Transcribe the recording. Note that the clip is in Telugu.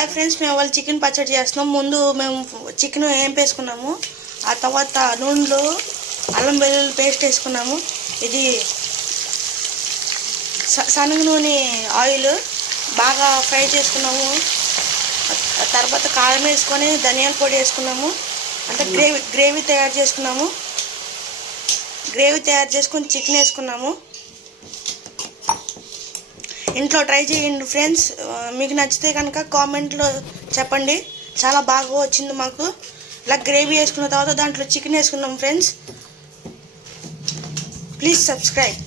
హాయ్ ఫ్రెండ్స్, మేము వాళ్ళు చికెన్ పచ్చడి చేస్తున్నాం. ముందు మేము చికెన్ వేసుకున్నాము. ఆ తర్వాత నూనెలో అల్లం వెల్లుల్లి పేస్ట్ వేసుకున్నాము. ఇది శనగ నూనె ఆయిల్ బాగా ఫ్రై చేసుకున్నాము. తర్వాత కారం వేసుకొని ధనియాల పొడి వేసుకున్నాము. అంటే గ్రేవీ తయారు చేసుకున్నాము. గ్రేవీ తయారు చేసుకొని చికెన్ వేసుకున్నాము. ఇంట్లో ట్రై చేయండి ఫ్రెండ్స్. మీకు నచ్చితే కనుక కామెంట్లో చెప్పండి. చాలా బాగా వచ్చింది మాకు. ఇలా గ్రేవీ వేసుకున్న తర్వాత దాంట్లో చికెన్ వేసుకున్నాం ఫ్రెండ్స్. Please subscribe.